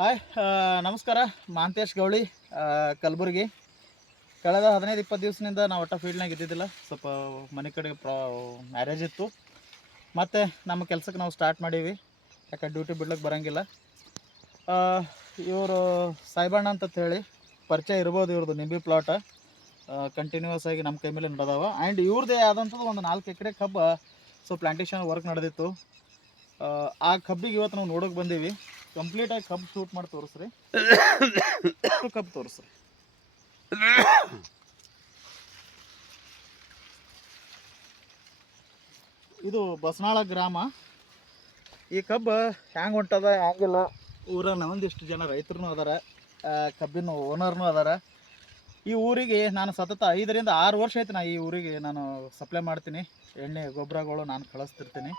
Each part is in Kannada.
ಹಾಯ್ ನಮಸ್ಕಾರ. ಮಾಂತೇಶ್ ಗೌಳಿ, ಕಲಬುರಗಿ. ಕಳೆದ 15-20 ದಿವಸದಿಂದ ನಾವು ಒಟ್ಟ ಫೀಲ್ಡ್ನಾಗ ಇದ್ದಿದ್ದಿಲ್ಲ. ಸ್ವಲ್ಪ ಮನೆ ಕಡೆ ಮ್ಯಾರೇಜ್ ಇತ್ತು. ಮತ್ತು ನಮ್ಮ ಕೆಲಸಕ್ಕೆ ನಾವು ಸ್ಟಾರ್ಟ್ ಮಾಡೀವಿ. ಯಾಕೆ ಡ್ಯೂಟಿ ಬಿಡ್ಲಿಕ್ಕೆ ಬರೋಂಗಿಲ್ಲ. ಇವರು ಸಾಯಿಬಣ್ಣ ಅಂತ ಹೇಳಿ ಪರಿಚಯ ಇರ್ಬೋದು. ಇವ್ರದ್ದು ನಿಂಬಿ ಪ್ಲಾಟ ಕಂಟಿನ್ಯೂಸ್ ಆಗಿ ನಮ್ಮ ಕೈ ಮೇಲೆ ನಡೆದಾವ. ಆ್ಯಂಡ್ ಇವ್ರದ್ದೇ ಆದಂಥದ್ದು ಒಂದು 4 ಎಕರೆ ಕಬ್ಬು. ಸೊ ಪ್ಲಾಂಟೇಶನ್ ವರ್ಕ್ ನಡೆದಿತ್ತು. ಆ ಕಬ್ಬಿಗೆ ಇವತ್ತು ನಾವು ನೋಡೋಕೆ ಬಂದೀವಿ. ಕಂಪ್ಲೀಟಾಗಿ ಕಬ್ಬು ಶೂಟ್ ಮಾಡಿ ತೋರಿಸ್ರಿ. ಕಬ್ಬು ತೋರಿಸ್ರಿ. ಇದು ಬಸನಾಳ ಗ್ರಾಮ. ಈ ಕಬ್ಬು ಹ್ಯಾಂಗೆ ಹೊಂಟದ ಹ್ಯಾಂಗಿಲ್ಲ, ಊರನ್ನ ಒಂದಿಷ್ಟು ಜನ ರೈತರು ಅದಾರ, ಕಬ್ಬಿನ ಓನರ್ನೂ ಅದಾರ. ಈ ಊರಿಗೆ ನಾನು ಸತತ 5-6 ವರ್ಷ ಆಯ್ತು ಈ ಊರಿಗೆ ನಾನು ಸಪ್ಲೈ ಮಾಡ್ತೀನಿ. ಎಣ್ಣೆ ಗೊಬ್ಬರಗಳು ನಾನು ಕಳಿಸ್ತಿರ್ತೀನಿ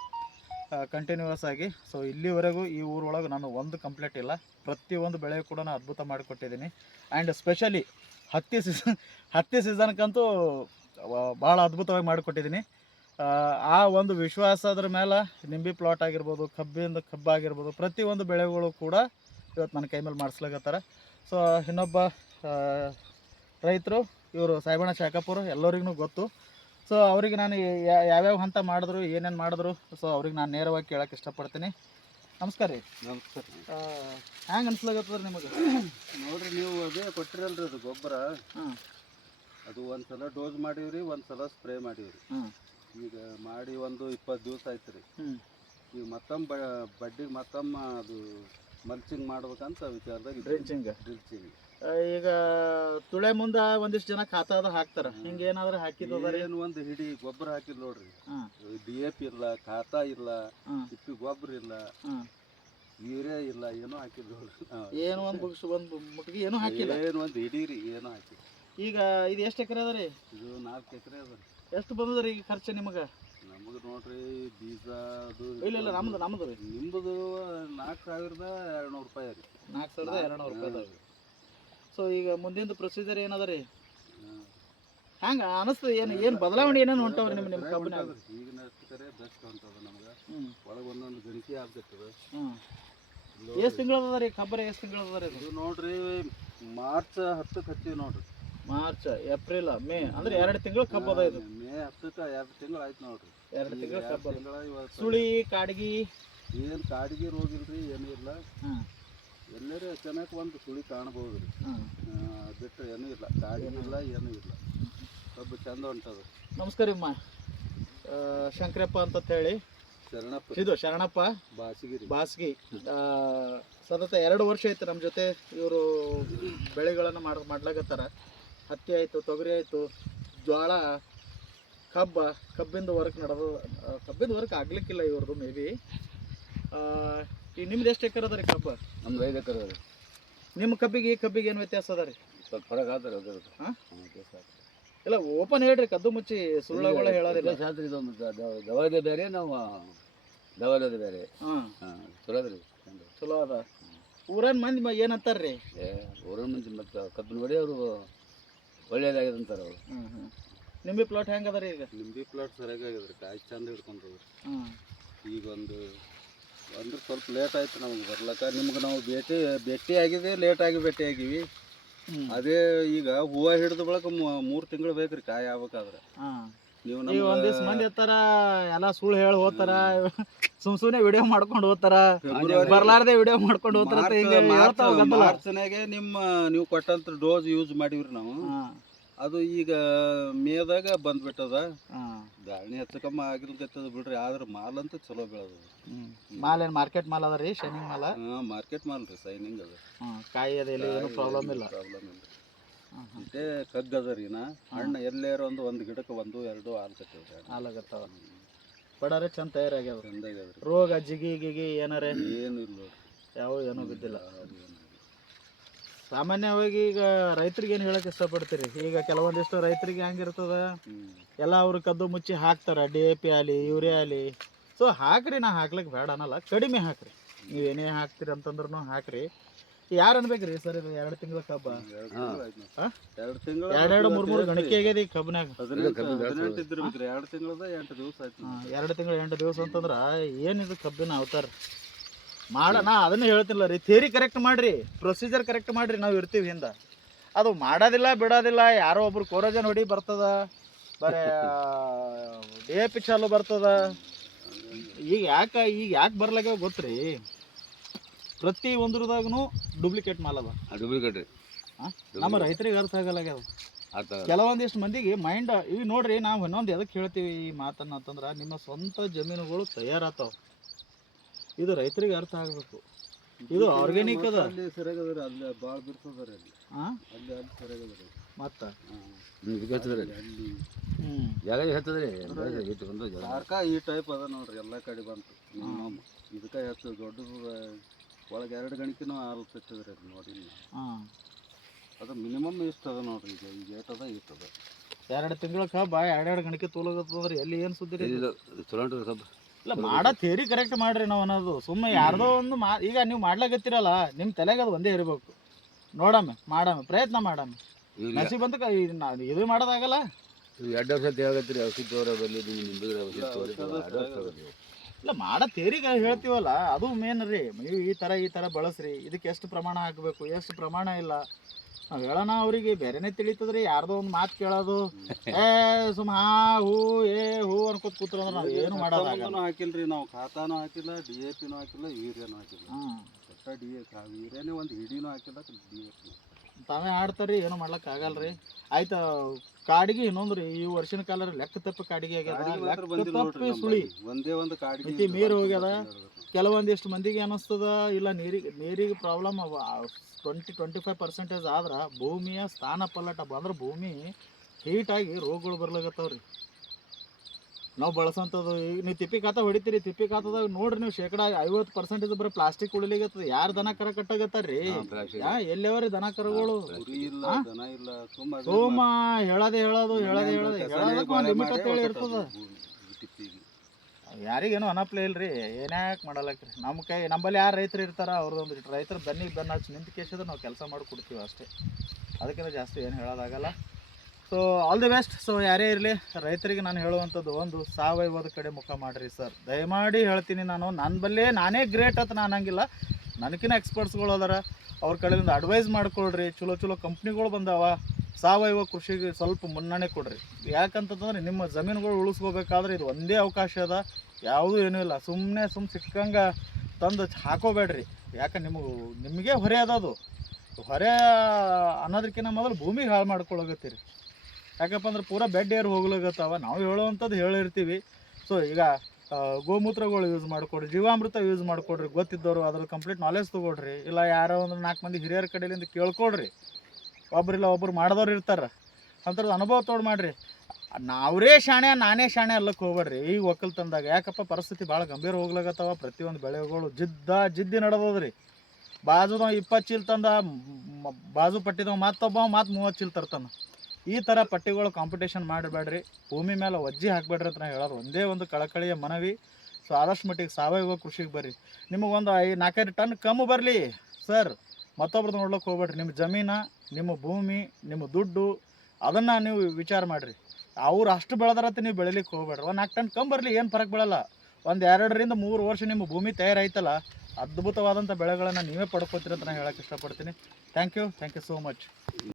ಕಂಟಿನ್ಯೂಸ್ ಆಗಿ. ಸೊ ಇಲ್ಲಿವರೆಗೂ ಈ ಊರೊಳಗೆ ನಾನು ಒಂದು ಕಂಪ್ಲೇಂಟ್ ಇಲ್ಲ. ಪ್ರತಿಯೊಂದು ಬೆಳೆ ಕೂಡ ನಾನು ಅದ್ಭುತ ಮಾಡಿಕೊಟ್ಟಿದ್ದೀನಿ. ಆ್ಯಂಡ್ ಸ್ಪೆಷಲಿ ಹತ್ತಿ ಸೀಸನ್ಕಂತೂ ಭಾಳ ಅದ್ಭುತವಾಗಿ ಮಾಡಿಕೊಟ್ಟಿದ್ದೀನಿ. ಆ ಒಂದು ವಿಶ್ವಾಸದ್ರ ಮೇಲೆ ನಿಂಬಿ ಪ್ಲಾಟ್ ಆಗಿರ್ಬೋದು, ಕಬ್ಬಾಗಿರ್ಬೋದು, ಪ್ರತಿಯೊಂದು ಬೆಳೆಗಳು ಕೂಡ ಇವತ್ತು ನನ್ನ ಕೈ ಮೇಲೆ ಮಾಡಿಸ್ಲಾಗತ್ತಾರೆ. ಸೊ ಇನ್ನೊಬ್ಬ ರೈತರು ಇವರು ಸಾಯಿಬಣ್ಣ ಶಾಖಾಪುರ, ಎಲ್ಲರಿಗೂ ಗೊತ್ತು. ಸೊ ಅವ್ರಿಗೆ ನಾನು ಯಾವ್ಯಾವ ಹಂತ ಮಾಡಿದ್ರು, ಏನೇನು ಮಾಡಿದ್ರು, ಸೊ ಅವ್ರಿಗೆ ನಾನು ನೇರವಾಗಿ ಕೇಳೋಕೆ ಇಷ್ಟಪಡ್ತೀನಿ. ನಮಸ್ಕಾರ ರೀ. ನಮಸ್ಕಾರ. ಹ್ಯಾಂಗೆ ಅನ್ಸ್ಲಾಗತ್ತದ ನಿಮಗೆ? ನೋಡ್ರಿ, ನೀವು ಅದೇ ಕೊಟ್ಟಿರಲ್ರಿ ಅದು ಗೊಬ್ಬರ. ಅದು ಒಂದು ಸಲ ಡೋಸ್ ಮಾಡೀವ್ರಿ, ಒಂದು ಸಲ ಸ್ಪ್ರೇ ಮಾಡೀವ್ರಿ. ಈಗ ಮಾಡಿ ಒಂದು 20 ದಿವಸ ಆಯ್ತು ರೀ. ಈಗ ಮತ್ತೊಮ್ಮೆ ಬಡ್ಡಿಗೆ ಮತ್ತೊಮ್ಮೆ ಅದು ಮಲ್ಚಿಂಗ್ ಮಾಡ್ಬೇಕಂತ ವಿಚಾರದಾಗ ಡ್ರಿಲ್ಚಿಂಗ್. ಈಗ ತುಳೆ ಮುಂದೆ ಒಂದಿಷ್ಟು ಜನ ಖಾತಾದ ಹಾಕ್ತಾರ. ಹಿಂಗೆ ಏನಾದ್ರು ಹಾಕಿದ ಏನು ಒಂದು ಹಿಡಿ ಗೊಬ್ಬರ ಹಾಕಿದ್ ನೋಡ್ರಿ. DAP ಇಲ್ಲ, ಖಾತಾ ಇಲ್ಲ, ತಿಪ್ಪಿ ಗೊಬ್ಬರ ಇಲ್ಲ, ಯೂರಿಯಾ ಇಲ್ಲ, ಏನೋ ಹಾಕಿದ್ ನೋಡ್ರಿ. ಏನು ಒಂದು ಮುಟ್ಟಿಗೆ ಏನೂ ಹಾಕಿಲ್ಲ, ಏನು ಒಂದು ಹಿಡಿ ರೀ, ಏನೋ ಹಾಕಿ. ಈಗ ಇದು ಎಷ್ಟು ಎಕರೆ ಅದ ರೀ? ಇದು 4 ಎಕರೆ ಅದ ರೀ. ಎಷ್ಟು ಬಂದದ ರೀ ಈಗ ಖರ್ಚು ನಿಮಗೆ? ನಮಗೆ ನೋಡ್ರಿ ಬೀಜ ಅದು ಇಲ್ಲ ನಮ್ದು ರೀ. ನಿಮ್ಮದು 4,200 ರೂಪಾಯಿ ರೀ. 4,200 ರೂಪಾಯಿ ಅದಾವೆ. ಸೊ ಈಗ ಮುಂದಿನ ಪ್ರೊಸೀಜರ್ ಏನದ ರೀ? ಹಂಗೆ ಅನಿಸ್ತದೆ ಏನು ಬದಲಾವಣೆ ಏನೇನು ಹೊಂಟವ್ರಿ ನಿಮ್ಮ ಕಬ್ಬಿನಾಗ? ಈಗಿನ ಕರೆ ಬೆಸ್ಟ್ ಹೊಂಟದ ನಮ್ಗೆ. ಒಳಗೆ ಒಂದೊಂದು ಗಣಿಕೆ ಆಗ್ತದೆ. ಎಷ್ಟು ತಿಂಗಳದ ರೀ ಕಬ್ಬರಿ? ಎಷ್ಟು ತಿಂಗಳದ ರೀ ಇದು ನೋಡ್ರಿ ಮಾರ್ಚ್ 10ಕ್ಕೆ ಹಚ್ಚಿವಿ ನೋಡ್ರಿ. ಮಾರ್ಚ್, ಏಪ್ರಿಲ್, ಮೇ ಅಂದ್ರೆ 2 ತಿಂಗಳು ಕಬ್ಬು ಅದ. ಇದು ಮೇ 10ಕ್ಕೆ 2 ತಿಂಗಳು ಆಯ್ತು ನೋಡ್ರಿ. 2 ತಿಂಗಳು ಕಬ್ಬು. ಸುಳಿ ಕಾಡ್ಗಿ ಏನು ಕಾಡಿಗೆ ರೋಗ ಇಲ್ರಿ, ಏನೂ ಇಲ್ಲ. ಎಲ್ಲರೂ ಚೆನ್ನಾಗಿ ಒಂದು ಸುಳಿ ಕಾಣಬಹುದು ರೀ. ಬಿಟ್ಟು ಏನೂ ಇಲ್ಲ, ಕಾಡಿನೂ ಇಲ್ಲ, ಏನೂ ಇಲ್ಲ. ಕಬ್ಬು ಚಂದ ಹೊಂಟದ. ನಮಸ್ಕಾರ ಅಮ್ಮ. ಶಂಕರಪ್ಪ ಅಂತ ಹೇಳಿ, ಶರಣಪ್ಪ. ಇದು ಶರಣಪ್ಪ ಬಾಸ್ಗಿ. ಸತತ 2 ವರ್ಷ ಆಯ್ತು ನಮ್ಮ ಜೊತೆ ಇವರು ಬೆಳೆಗಳನ್ನು ಮಾಡ್ಲಾಗತ್ತಾರ. ಹತ್ತಿ ಆಯಿತು, ತೊಗರಿ ಆಯಿತು, ಜೋಳ, ಕಬ್ಬಿಂದು ವರ್ಕ್ ನಡೆದು. ಕಬ್ಬಿಂದು ವರ್ಕ್ ಆಗ್ಲಿಕ್ಕಿಲ್ಲ ಇವ್ರದ್ದು ಮೇ ಬಿ. ಈಗ ನಿಮ್ದು ಎಷ್ಟು ಎಕರೆ ಅದ ರೀ ಕಬ್ಬು? ನಮ್ದು 5 ಎಕರೆ ಅದ ರೀ. ನಿಮ್ಮ ಕಬ್ಬಿಗೆ ಈ ಕಬ್ಬಿಗೆ ಏನು ವ್ಯತ್ಯಾಸ ಅದ ರೀ? ಸ್ವಲ್ಪ ಫರಕ್ ಆದ್ರೆ ಅದು. ಇಲ್ಲ ಓಪನ್ ಹೇಳ್ರಿ, ಕದ್ದು ಮುಚ್ಚಿ ಸುಳ್ಳಗಳ ಹೇಳೋದಿಲ್ಲ. ಇದೊಂದು ದವಲದ ಬೇರೆ, ನಾವು ದವಲದ ಬೇರೆ. ಚಲೋ ಅದ ರೀ, ಚಲೋ ಅದ. ಊರನ್ ಮಂದಿ ಏನಂತಾರ್ರಿ? ಊರನ್ ಮಂದಿ ಮತ್ತು ಕಬ್ಬು ನೋಡಿ ಅವರು ಒಳ್ಳೇದಾಗಿದೆ ಅಂತಾರೆ ಅವರು. ನಿಂಬಿ ಪ್ಲಾಟ್ ಹೆಂಗೆ ಅದ ರೀ ಈಗ? ನಿಂಬಿ ಪ್ಲಾಟ್ ಸರಿಯಾಗಿದ್ರಿ, ಕಾಯಿ ಚಂದ ಹಿಡ್ಕೊಂಡ್ರಿ. ಈಗ ಒಂದು ಸ್ವಲ್ಪ ಲೇಟ್ ಆಯ್ತು ನಮ್ಗೆ ಬರ್ಲಕ್ಕ. ನಿಮ್ಗೆ ನಾವು ಭೇಟಿ ಆಗಿದೆ, ಲೇಟಾಗಿ ಭೇಟಿ ಆಗಿವಿ. ಅದೇ ಈಗ ಹೂವು ಹಿಡಿದ ಬಳಕ 3 ತಿಂಗಳು ಬೇಕ್ರಿ ಕಾಯಿ ಆಗ್ಬೇಕಾದ್ರೆ. ನೀವು ಒಂದಿವ್ಸ ಮಂದಿ ಇರ್ತಾರ, ಎಲ್ಲ ಸುಳ್ಳು ಹೇಳಿ ಹೋಗ್ತಾರ, ಸುಮ್ನೆ ವಿಡಿಯೋ ಮಾಡ್ಕೊಂಡು ಹೋಗ್ತಾರ, ಬರ್ಲಾರ್ದೆ ವಿಡಿಯೋ ಮಾಡ್ಕೊಂಡು ಹೋಗ್ತಾರ. ಮಾರ್ಚ್ನಾಗೆ ನೀವು ಕೊಟ್ಟಂತ ಡೋಸ್ ಯೂಸ್ ಮಾಡಿವ್ರಿ ನಾವು. ಅದು ಈಗ ಮೇದಾಗ ಬಂದ್ಬಿಟ್ಟದ. ಗಾಳಿ ಹೆಚ್ಚಕಮ್ಮ ಆಗಿರ್ಗತ್ತದ ಬಿಡ್ರಿ, ಆದ್ರೆ ಮಾಲ್ ಅಂತ ಚಲೋ ಬೆಳೆದ. ಮಾಲ್ ಏನು ಮಾರ್ಕೆಟ್ ಮಾಲ್ ಅದ ರೀ? ಶೈನಿಂಗ್ ಮಾಲ? ಮಾರ್ಕೆಟ್ ಮಾಲ್ ರೀ, ಶೈನಿಂಗ್ ಅದ. ಕಾಯಿ ಅದೇಲಿ ಏನು ಪ್ರಾಬ್ಲಮ್ ಇಲ್ಲ. ಇದೇ ಕಗ್ಗದ ರೀ. ಹಣ್ಣು ಎಲ್ಲೇರ ಒಂದು ಗಿಡಕ್ಕೆ 1-2 ಹಾಲಾಗತ್ತಾವ. ಬಡಾರೆ ಚಂದ ತಯಾರಾಗ್ಯಾವ. ಚಂದಾಗ್ಯದ್ರಿ. ರೋಗ ಜಿಗಿ ಏನಾರ ಏನು ಇಲ್ಲ ನೋಡ್ರಿ, ಯಾವ ಏನೂ ಬಿದ್ದಿಲ್ಲ. ಸಾಮಾನ್ಯವಾಗಿ ಈಗ ರೈತರಿಗೆ ಏನು ಹೇಳಕ್ಕೆ ಇಷ್ಟಪಡ್ತೀರಿ? ಈಗ ಕೆಲವೊಂದಿಷ್ಟು ರೈತರಿಗೆ ಹೆಂಗಿರ್ತದ, ಎಲ್ಲ ಅವ್ರು ಕದ್ದು ಮುಚ್ಚಿ ಹಾಕ್ತಾರ, DAP ಆಗಲಿ, ಯೂರಿಯಾ ಆಗಲಿ. ಸೊ ಹಾಕ್ರಿ, ನಾ ಹಾಕ್ಲಿಕ್ಕೆ ಬೇಡ ಅನ್ನಲ್ಲ, ಕಡಿಮೆ ಹಾಕ್ರಿ. ನೀವು ಏನೇ ಹಾಕ್ತೀರಿ ಅಂತಂದ್ರೂ ಹಾಕ್ರಿ. ಯಾರು ಅನ್ಬೇಕ್ರಿ ಸರ್? ಇದು 2 ತಿಂಗಳ ಕಬ್ಬ, 2 ತಿಂಗಳು 2-3 ಗಣಿಕೆ ಆಗ್ಯದ ಈ ಕಬ್ಬನಾಗ. 18 ಇದ್ದಿರ್ಬೇಕ್ರಿ. 2 ತಿಂಗಳದ 8 ದಿವಸ ಆಯ್ತು. 2 ತಿಂಗಳು 8 ದಿವಸ ಅಂತಂದ್ರ ಏನಿದು ಕಬ್ಬಿನ ಅವತಾರ. ನಾ ಅದನ್ನು ಹೇಳ್ತಿಲ್ಲ ರೀ, ಥಿಯರಿ ಕರೆಕ್ಟ್ ಮಾಡಿರಿ, ಪ್ರೊಸೀಜರ್ ಕರೆಕ್ಟ್ ಮಾಡಿರಿ, ನಾವು ಇರ್ತೀವಿ ಹಿಂದೆ. ಅದು ಮಾಡೋದಿಲ್ಲ ಬಿಡೋದಿಲ್ಲ, ಯಾರೋ ಒಬ್ರು ಕೋರೋಜನ್ ಹೊಡಿ ಬರ್ತದ, ಬರೇ DAP ಚಾಲು ಬರ್ತದ. ಈಗ ಯಾಕೆ ಬರ್ಲಾಗ್ಯಾವ ಗೊತ್ತ್ರಿ? ಪ್ರತಿ ಒಂದ್ರದಾಗೂ ಡೂಪ್ಲಿಕೇಟ್ ಮಾಲ್ ಅದ. ಡೂಪ್ಲಿಕೇಟ್ ರೀ. ನಮ್ಮ ರೈತರಿಗೆ ಅರ್ಥ ಆಗಲ್ಲಾಗ್ಯಾವ. ಕೆಲವೊಂದಿಷ್ಟು ಮಂದಿಗೆ ಮೈಂಡ್ ಈಗ ನೋಡ್ರಿ, ನಾವು ಇನ್ನೊಂದು ಎದಕ್ಕೆ ಹೇಳ್ತೀವಿ ಈ ಮಾತನ್ನ ಅಂತಂದ್ರೆ, ನಿಮ್ಮ ಸ್ವಂತ ಜಮೀನುಗಳು ತಯಾರಾತಾವ, ಇದು ರೈತರಿಗೆ ಅರ್ಥ ಆಗಬೇಕು. ಇದು ಆರ್ಗ್ಯಾನಿಕ್ ಅದ. ಅಲ್ಲಿ ಸರಿಯಾಗದ ಅಲ್ಲಿ ಭಾಳ ಬಿರ್ತದ ರೀ. ಅಲ್ಲಿ ಸರಿಯಾಗದ ರೀ. ಮತ್ತೆ ಈ ಟೈಪ್ ಅದ ನೋಡ್ರಿ, ಎಲ್ಲ ಕಡೆ ಬಂತು. ಇದಕ್ಕೆ ಹೆಚ್ಚು ದೊಡ್ಡದು ಒಳಗೆ 2 ಗಣಿಕೆನೂ ಹಾಲು ಸಿಗ್ತದ್ರಿ. ಅದು ನೋಡಿ ಅದು ಮಿನಿಮಮ್ ಇಷ್ಟು ಅದ ನೋಡ್ರಿ. ಈಗ ಏಟದ 2 ತಿಂಗಳ ಕಬ್ಬ 2 ಗಣಿಕೆ ತೋಲಾಗತ್ತದ್ರಿ. ಎಲ್ಲಿ ಏನು ಸುದ್ದಿ ರೀ? ಇಲ್ಲ, ಮಾಡೋ ಥಿಯರಿ ಕರೆಕ್ಟ್ ಮಾಡ್ರಿ. ನಾವು ಅನ್ನೋದು ಸುಮ್ಮನೆ ಯಾರ್ದೋ ಒಂದು ಈಗ ನೀವು ಮಾಡ್ಲಾಗತ್ತೀರಲ್ಲ, ನಿಮ್ಮ ತಲೆಗೆ ಅದು ಒಂದೇ ಇರಬೇಕು. ಮಾಡಮ್ಮ ಪ್ರಯತ್ನ ಮಾಡಮ್ಮ. ನಸಿ ಬಂತ ಇದು ಮಾಡೋದಾಗಲ್ಲ. 2 ವರ್ಷ ಆಗತ್ರಿ ಔಷಧಿ ಇಲ್ಲ, ಮಾಡೋ ಥಿಯರಿಗೆ ಹೇಳ್ತೀವಲ್ಲ, ಅದು ಮೇನ್ ರೀ. ನೀವು ಈ ಥರ ಬಳಸ್ರಿ, ಇದಕ್ಕೆ ಎಷ್ಟು ಪ್ರಮಾಣ ಹಾಕಬೇಕು, ಎಷ್ಟು ಪ್ರಮಾಣ ಇಲ್ಲ ನಾವು ಹೇಳೋಣ. ಅವರಿಗೆ ಬೇರೆನೇ ತಿಳಿತದ್ರಿ. ಯಾರ್ದೋ ಒಂದು ಮಾತು ಕೇಳೋದು, ಸುಮ್ಮ ಹೂ ಅನ್ಕೋತ ಕೂತ್ರ ಅಂದ್ರೆ ನಾವು ಏನು ಮಾಡೋದಾಗಲ್ಲ. ಹಾಕಿಲ್ರಿ, ನಾವು ಖಾತಾನು ಹಾಕಿಲ್ಲ, DAPನೂ ಹಾಕಿಲ್ಲ, ಯೂರಿಯಾನು ಹಾಕಿಲ್ಲ. ಯೂರಿಯಾನೇ ಒಂದು ಹಿಡಿನೂ ಹಾಕಿಲ್ಲ, DAP ತಾವೇ ಆಡ್ತಾರ್ರಿ, ಏನು ಮಾಡ್ಲಕ್ ಆಗಲ್ರಿ. ಆಯ್ತು, ಕಾಡಿಗೆ ಇನ್ನೊಂದು ರೀ, ಈ ವರ್ಷಿನ ಕಾಲ ಲೆಕ್ಕ ತಪ್ಪ ಕಾಡಿಗೆ ಆಗ್ಯದ. ಸುಳಿ ಒಂದೇ ಒಂದು ಕಾಡಿಗೆ ಮಿತಿ ಮೀರಿ ಹೋಗ್ಯದ. ಕೆಲವೊಂದಿಷ್ಟು ಮಂದಿಗೆ ಅನಿಸ್ತದ, ಇಲ್ಲ ನೀರಿಗೆ ಪ್ರಾಬ್ಲಮ್ 20-25% ಆದ್ರೆ ಭೂಮಿಯ ಸ್ಥಾನ ಪಲ್ಲಟ ಬಂದ್ರೆ ಭೂಮಿ ಹೀಟಾಗಿ ರೋಗಗಳು ಬರ್ಲಾಗತ್ತವ್ರಿ. ನಾವು ಬಳಸೋಂಥದ್ದು ಈಗ ನೀವು ತಿಪ್ಪಿ ಖಾತ ಹೊಡಿತೀರಿ, ತಿಪ್ಪಿ ಖಾತದಾಗ ನೋಡ್ರಿ ನೀವು 50% ಬರೀ ಪ್ಲಾಸ್ಟಿಕ್ ಉಳಿಲಿಗತ್ತದ. ಯಾರು ದನ ಕರ ಕಟ್ಟಾಗತ್ತಾರ್ರಿ? ಎಲ್ಲೆವರಿ ದನ ಕರುಗಳು? ಸೋಮ ಹೇಳೋದು ಲಿಮಿಟ್ ಅಂತ ಹೇಳಿ ಇರ್ತದ. ಯಾರಿಗೇನು ಅನಪ್ಲೇ ಇಲ್ರಿ, ಏನ್ಯಾಕೆ ಮಾಡಲಕ್ರಿ. ನಮ್ಮಲ್ಲಿ ಯಾರು ರೈತರು ಇರ್ತಾರ, ಅವ್ರದ್ದೊಂದು ರೈತರ ಬೆನ್ನಿಗೆ ಬೆನ್ನು ಹಚ್ಚಿ ನಿಂತು ಕೇಸಿದ್ರೆ ನಾವು ಕೆಲಸ ಮಾಡಿ ಕೊಡ್ತೀವಿ ಅಷ್ಟೇ. ಅದಕ್ಕಿಂತ ಜಾಸ್ತಿ ಏನು ಹೇಳೋದಾಗಲ್ಲ. So all the best. So ಯಾರೇ ಇರಲಿ, ರೈತರಿಗೆ ನಾನು ಹೇಳುವಂಥದ್ದು ಒಂದು, ಸಾವಯವದ ಕಡೆ ಮುಖ ಮಾಡಿರಿ ಸರ್. ದಯಮಾಡಿ ಹೇಳ್ತೀನಿ ನಾನು. ನನ್ನ ಬಲ್ಲೇ ನಾನೇ ಗ್ರೇಟ್ ಅಂತ ನಾನು ಹಂಗಿಲ್ಲ, ನನಗಿನ್ನ ಎಕ್ಸ್ಪರ್ಟ್ಸ್ಗಳು ಅದಾರ, ಅವ್ರ ಕಡೆಯಿಂದ ಅಡ್ವೈಸ್ ಮಾಡ್ಕೊಳ್ರಿ. ಚಲೋ ಕಂಪ್ನಿಗಳು ಬಂದಾವ, ಸಾವಯವ ಕೃಷಿಗೆ ಸ್ವಲ್ಪ ಮುನ್ನಡೆ ಕೊಡ್ರಿ. ಯಾಕಂತಂದ್ರೆ ನಿಮ್ಮ ಜಮೀನುಗಳು ಉಳಿಸ್ಕೋಬೇಕಾದ್ರೆ ಇದು ಒಂದೇ ಅವಕಾಶ ಅದ, ಯಾವುದೂ ಏನೂ ಇಲ್ಲ. ಸುಮ್ಮನೆ ಸಿಕ್ಕಂಗೆ ತಂದು ಹಾಕೋಬೇಡ್ರಿ. ಯಾಕೆ ನಿಮಗೆ ಹೊರೆ ಅದದು. ಹೊರೆ ಅನ್ನೋದಕ್ಕಿಂತ ಮೊದಲು ಭೂಮಿಗೆ ಹಾಳು ಮಾಡ್ಕೊಳಗತ್ತೀರಿ. ಯಾಕಪ್ಪ ಅಂದ್ರೆ ಪೂರಾ ಬೆಡ್ ಏರ್ ಹೋಗ್ಲಾಗತ್ತಾವ. ನಾವು ಹೇಳೋವಂಥದ್ದು ಹೇಳಿರ್ತೀವಿ. ಸೊ ಈಗ ಗೋಮೂತ್ರಗಳು ಯೂಸ್ ಮಾಡಿಕೊಡ್ರಿ, ಜೀವಾಮೃತ ಯೂಸ್ ಮಾಡಿಕೊಡ್ರಿ. ಗೊತ್ತಿದ್ದವರು ಅದ್ರ ಕಂಪ್ಲೀಟ್ ನಾಲೆಜ್ ತೊಗೊಳ್ರಿ. ಇಲ್ಲ ಯಾರೋ ಒಂದು 4 ಮಂದಿ ಹಿರಿಯರ ಕಡೆಯಿಂದ ಕೇಳ್ಕೊಡ್ರಿ. ಒಬ್ಬರಿಲ್ಲ ಒಬ್ಬರು ಮಾಡಿದವ್ರು ಇರ್ತಾರೆ, ಅಂಥದ್ದು ಅನುಭವ ತೋಡು ಮಾಡಿರಿ. ನಾವರೇ ಶಾಣೆ ನಾನೇ ಶಾಣೆ ಅಲ್ಲಕ್ಕೆ ಹೋಗ್ಬೇಡ್ರಿ ಈಗ ಒಕ್ಕಲ್ತನದಾಗ. ಯಾಕಪ್ಪ ಪರಿಸ್ಥಿತಿ ಭಾಳ ಗಂಭೀರ ಹೋಗ್ಲಾಗತ್ತವ. ಪ್ರತಿಯೊಂದು ಬೆಳೆಗಳು ಜಿದ್ದಿ ನಡೆದದ್ರಿ. ಬಾಜುದವ 20 ಚೀಲ ತಂದ, ಬಾಜು ಪಟ್ಟಿದವ ಮತ್ತೊಬ್ಬ 30 ಚೀಲ ತರ್ತಾನೆ. ಈ ಥರ ಪಟ್ಟಿಗಳು ಕಾಂಪಿಟೇಷನ್ ಮಾಡಬೇಡ್ರಿ. ಭೂಮಿ ಮೇಲೆ ಒಜ್ಜಿ ಹಾಕಬೇಡ್ರಿ ಅಂತ ಹೇಳೋದು ಒಂದೇ ಒಂದು ಕಳಕಳಿಯ ಮನವಿ. ಸೊ ಆದಷ್ಟು ಮಟ್ಟಿಗೆ ಸಾವಯವ ಕೃಷಿಗೆ ಬರ್ರಿ. ನಿಮಗೊಂದು 4-5 ಟನ್ ಕಮ್ಮು ಬರಲಿ ಸರ್, ಮತ್ತೊಬ್ರದ್ದು ನೋಡ್ಲಿಕ್ಕೆ ಹೋಗ್ಬೇಡ್ರಿ. ನಿಮ್ಮ ಜಮೀನು, ನಿಮ್ಮ ಭೂಮಿ, ನಿಮ್ಮ ದುಡ್ಡು, ಅದನ್ನು ನೀವು ವಿಚಾರ ಮಾಡಿರಿ. ಅವ್ರು ಅಷ್ಟು ಬೆಳೆದಾರತ್ತೆ ನೀವು ಬೆಳಿಲಿಕ್ಕೆ ಹೋಗ್ಬೇಡ್ರಿ. 4 ಟನ್ ಕಮ್ಮಿ ಬರಲಿ, ಏನು ಫರಕ್ ಬೀಳಲ್ಲ. ಒಂದು 2-3 ವರ್ಷ ನಿಮ್ಮ ಭೂಮಿ ತಯಾರಾಯ್ತಲ್ಲ, ಅದ್ಭುತವಾದಂಥ ಬೆಳೆಗಳನ್ನು ನೀವೇ ಪಡ್ಕೋತೀರಿ ಅಂತ ನಾನು ಹೇಳೋಕ್ಕೆ ಇಷ್ಟಪಡ್ತೀನಿ. Thank you so much.